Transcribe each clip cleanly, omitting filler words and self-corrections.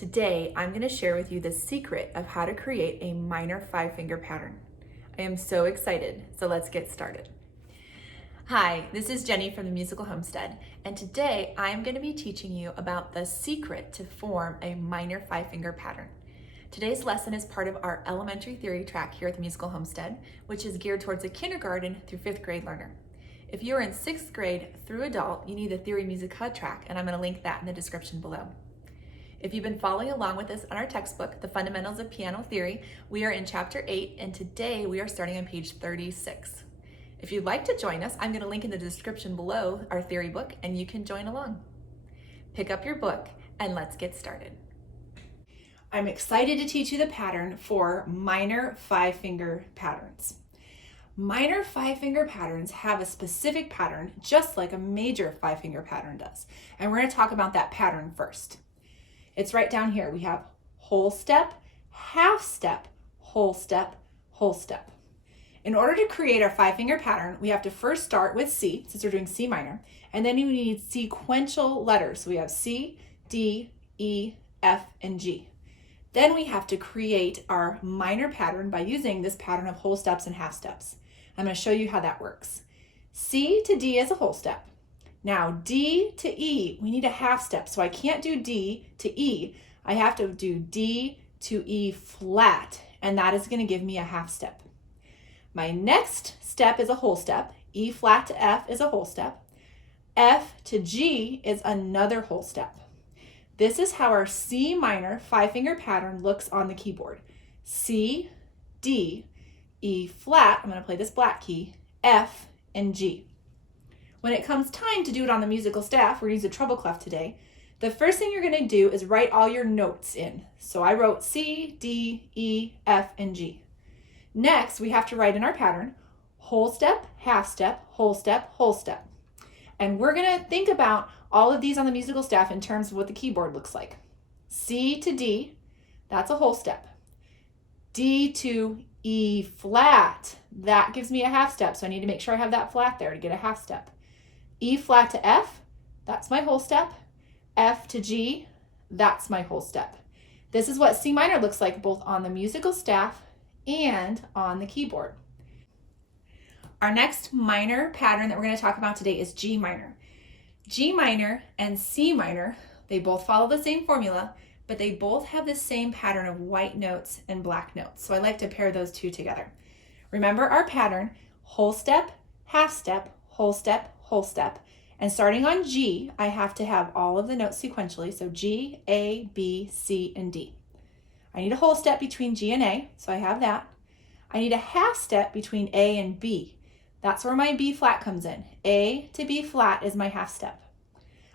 Today, I'm going to share with you the secret of how to create a minor 5-finger pattern. I am so excited, so let's get started. Hi, this is Jenny from the Musical Homestead, and today I'm going to be teaching you about the secret to form a minor 5-finger pattern. Today's lesson is part of our elementary theory track here at the Musical Homestead, which is geared towards a kindergarten through 5th grade learner. If you are in 6th grade through adult, you need the Theory Musica Track, and I'm going to link that in the description below. If you've been following along with us on our textbook, The Fundamentals of Piano Theory, we are in Chapter 8, and today we are starting on page 36. If you'd like to join us, I'm going to link in the description below our theory book, and you can join along. Pick up your book, and let's get started. I'm excited to teach you the pattern for minor 5-finger patterns. Minor 5-finger patterns have a specific pattern, just like a major 5-finger pattern does. And we're going to talk about that pattern first. It's right down here. We have whole step, half step, whole step, whole step. In order to create our 5-finger pattern, we have to first start with C, since we're doing C minor, and then you need sequential letters. So we have C, D, E, F, and G. Then we have to create our minor pattern by using this pattern of whole steps and half steps. I'm going to show you how that works. C to D is a whole step. Now D to E, we need a half step, so I can't do D to E. I have to do D to E flat, and that is going to give me a half step. My next step is a whole step. E flat to F is a whole step. F to G is another whole step. This is how our C minor 5-finger pattern looks on the keyboard. C, D, E flat, I'm going to play this black key, F, and G. When it comes time to do it on the musical staff, we're going to use a treble clef today, the first thing you're going to do is write all your notes in. So I wrote C, D, E, F, and G. Next, we have to write in our pattern, whole step, half step, whole step, whole step. And we're going to think about all of these on the musical staff in terms of what the keyboard looks like. C to D, that's a whole step. D to E flat, that gives me a half step, so I need to make sure I have that flat there to get a half step. E flat to F, that's my whole step. F to G, that's my whole step. This is what C minor looks like both on the musical staff and on the keyboard. Our next minor pattern that we're going to talk about today is G minor. G minor and C minor, they both follow the same formula, but they both have the same pattern of white notes and black notes. So I like to pair those two together. Remember our pattern, whole step, half step, whole step, whole step. And starting on G, I have to have all of the notes sequentially. So G, A, B, C, and D. I need a whole step between G and A, so I have that. I need a half step between A and B. That's where my B flat comes in. A to B flat is my half step.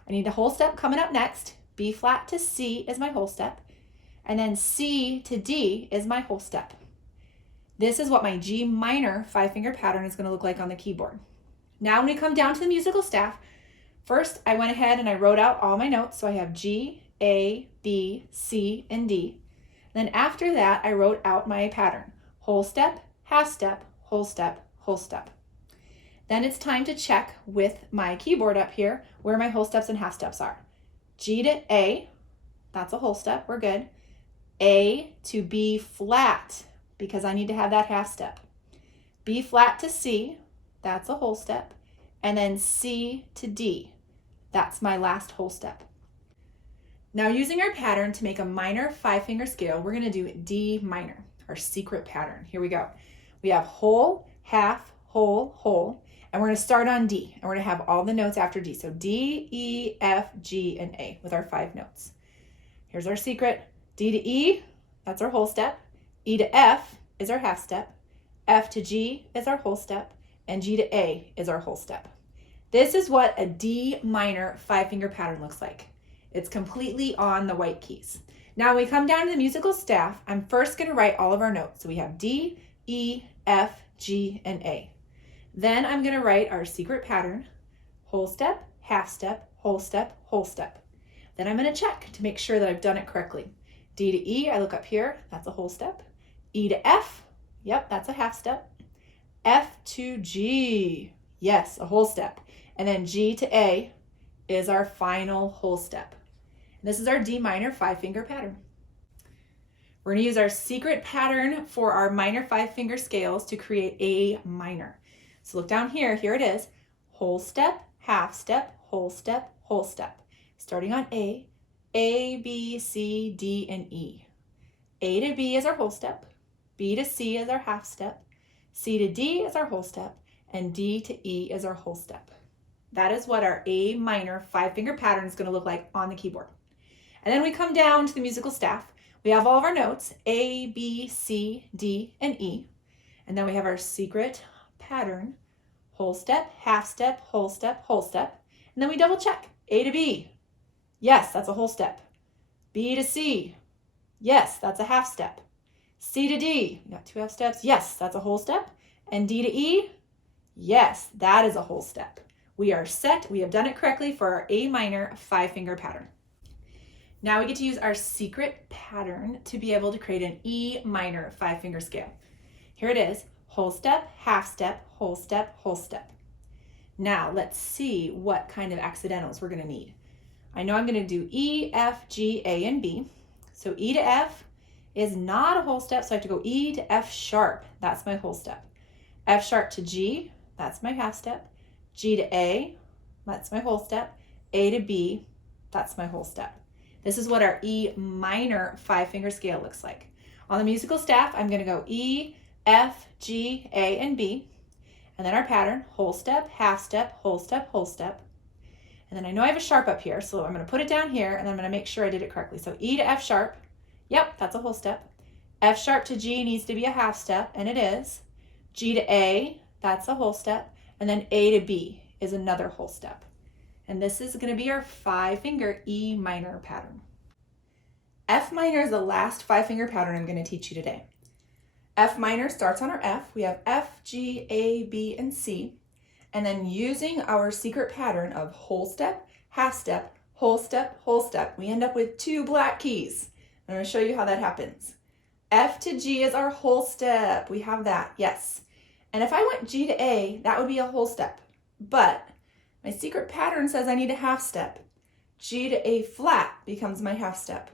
I need a whole step coming up next. B flat to C is my whole step. And then C to D is my whole step. This is what my G minor 5-finger pattern is going to look like on the keyboard. Now when we come down to the musical staff, first I went ahead and I wrote out all my notes. So I have G, A, B, C, and D. Then after that, I wrote out my pattern. Whole step, half step, whole step, whole step. Then it's time to check with my keyboard up here where my whole steps and half steps are. G to A, that's a whole step, we're good. A to B flat, because I need to have that half step. B flat to C, that's a whole step. And then C to D, that's my last whole step. Now using our pattern to make a minor 5-finger scale, we're going to do D minor, our secret pattern. Here we go. We have whole, half, whole, whole, and we're going to start on D, and we're going to have all the notes after D. So D, E, F, G, and A with our 5 notes. Here's our secret. D to E, that's our whole step. E to F is our half step. F to G is our whole step, and G to A is our whole step. This is what a D minor 5-finger pattern looks like. It's completely on the white keys. Now when we come down to the musical staff, I'm first going to write all of our notes. So we have D, E, F, G, and A. Then I'm going to write our secret pattern, whole step, half step, whole step, whole step. Then I'm going to check to make sure that I've done it correctly. D to E, I look up here, that's a whole step. E to F, yep, that's a half step. F to G, yes, a whole step. And then G to A is our final whole step. This is our D minor 5-finger pattern. We're going to use our secret pattern for our minor 5-finger scales to create A minor. So look down here, here it is. Whole step, half step, whole step, whole step. Starting on A, B, C, D, and E. A to B is our whole step, B to C is our half step, C to D is our whole step, and D to E is our whole step. That is what our A minor 5-finger pattern is going to look like on the keyboard. And then we come down to the musical staff. We have all of our notes, A, B, C, D, and E. And then we have our secret pattern, whole step, half step, whole step, whole step. And then we double check, A to B. Yes, that's a whole step. B to C. Yes, that's a half step. C to D. We got 2 half steps. Yes, that's a whole step. And D to E. Yes, that is a whole step. We are set. We have done it correctly for our A minor 5-finger pattern. Now we get to use our secret pattern to be able to create an E minor 5-finger scale. Here it is, whole step, half step, whole step, whole step. Now let's see what kind of accidentals we're going to need. I know I'm going to do E, F, G, A, and B. So E to F is not a whole step, so I have to go E to F sharp. That's my whole step. F sharp to G, that's my half step. G to A, that's my whole step. A to B, that's my whole step. This is what our E minor 5-finger scale looks like. On the musical staff, I'm going to go E, F, G, A, and B. And then our pattern, whole step, half step, whole step, whole step. And then I know I have a sharp up here, so I'm going to put it down here, and I'm going to make sure I did it correctly. So E to F sharp, yep, that's a whole step. F sharp to G needs to be a half step, and it is. G to A, that's a whole step. And then A to B is another whole step. And this is going to be our 5-finger E minor pattern. F minor is the last 5-finger pattern I'm going to teach you today. F minor starts on our F. We have F, G, A, B, and C. And then using our secret pattern of whole step, half step, whole step, whole step, we end up with 2 black keys. I'm going to show you how that happens. F to G is our whole step. We have that, yes. And if I went G to A, that would be a whole step. But my secret pattern says I need a half step. G to A flat becomes my half step.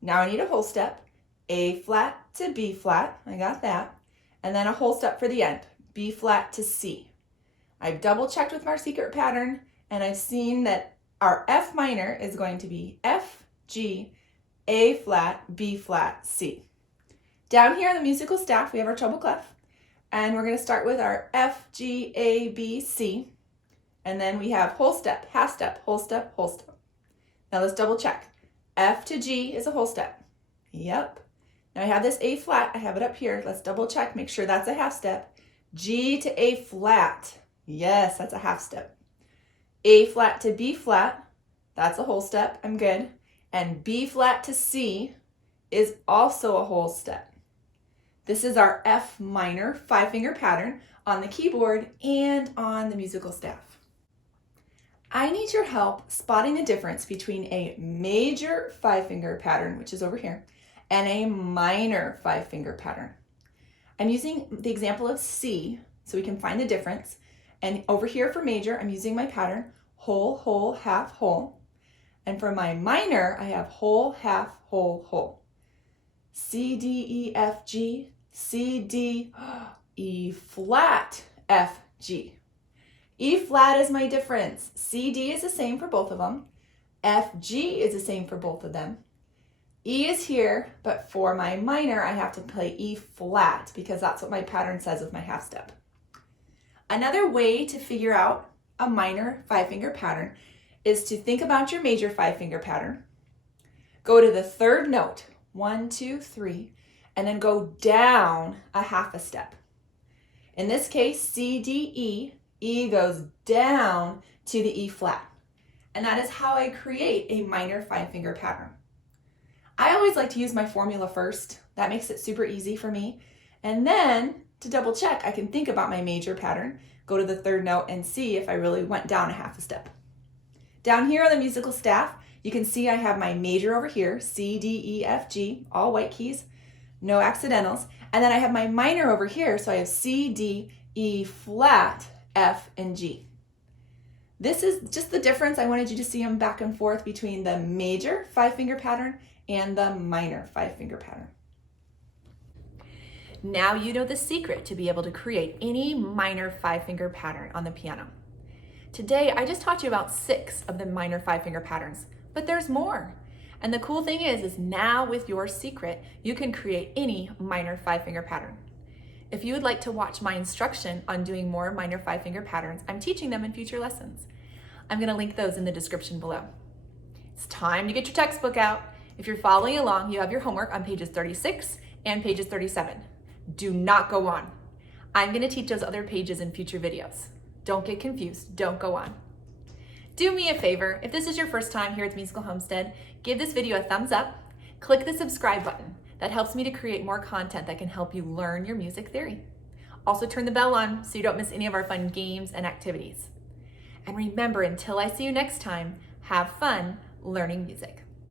Now I need a whole step. A flat to B flat, I got that. And then a whole step for the end, B flat to C. I've double checked with my secret pattern and I've seen that our F minor is going to be F, G, A flat, B flat, C. Down here on the musical staff, we have our treble clef. And we're going to start with our F, G, A, B, C. And then we have whole step, half step, whole step, whole step. Now let's double check. F to G is a whole step. Yep. Now I have this A flat. I have it up here. Let's double check. Make sure that's a half step. G to A flat. Yes, that's a half step. A flat to B flat. That's a whole step. I'm good. And B flat to C is also a whole step. This is our F minor 5-finger pattern on the keyboard and on the musical staff. I need your help spotting the difference between a major 5-finger pattern, which is over here, and a minor 5-finger pattern. I'm using the example of C so we can find the difference. And over here for major, I'm using my pattern whole, whole, half, whole. And for my minor, I have whole, half, whole, whole. C, D, E, F, G, C, D, E flat, F, G. E flat is my difference. C, D is the same for both of them. F, G is the same for both of them. E is here, but for my minor, I have to play E flat because that's what my pattern says with my half step. Another way to figure out a minor 5-finger pattern is to think about your major 5-finger pattern, go to the third note, 1, 2, 3, and then go down a half a step. In this case, C, D, E, E goes down to the E flat. And that is how I create a minor 5-finger pattern. I always like to use my formula first. That makes it super easy for me. And then to double check, I can think about my major pattern, go to the third note and see if I really went down a half a step. Down here on the musical staff, you can see I have my major over here, C, D, E, F, G, all white keys, no accidentals. And then I have my minor over here, so I have C, D, E flat, F, and G. This is just the difference. I wanted you to see them back and forth between the major 5-finger pattern and the minor 5-finger pattern. Now you know the secret to be able to create any minor 5-finger pattern on the piano. Today, I just taught you about 6 of the minor 5-finger patterns, but there's more. And the cool thing is now with your secret, you can create any minor 5-finger pattern. If you would like to watch my instruction on doing more minor 5-finger patterns, I'm teaching them in future lessons. I'm gonna link those in the description below. It's time to get your textbook out. If you're following along, you have your homework on pages 36 and pages 37. Do not go on. I'm gonna teach those other pages in future videos. Don't get confused, don't go on. Do me a favor, if this is your first time here at Musical Homestead, give this video a thumbs up, click the subscribe button. That helps me to create more content that can help you learn your music theory. Also turn the bell on so you don't miss any of our fun games and activities. And remember, until I see you next time, have fun learning music.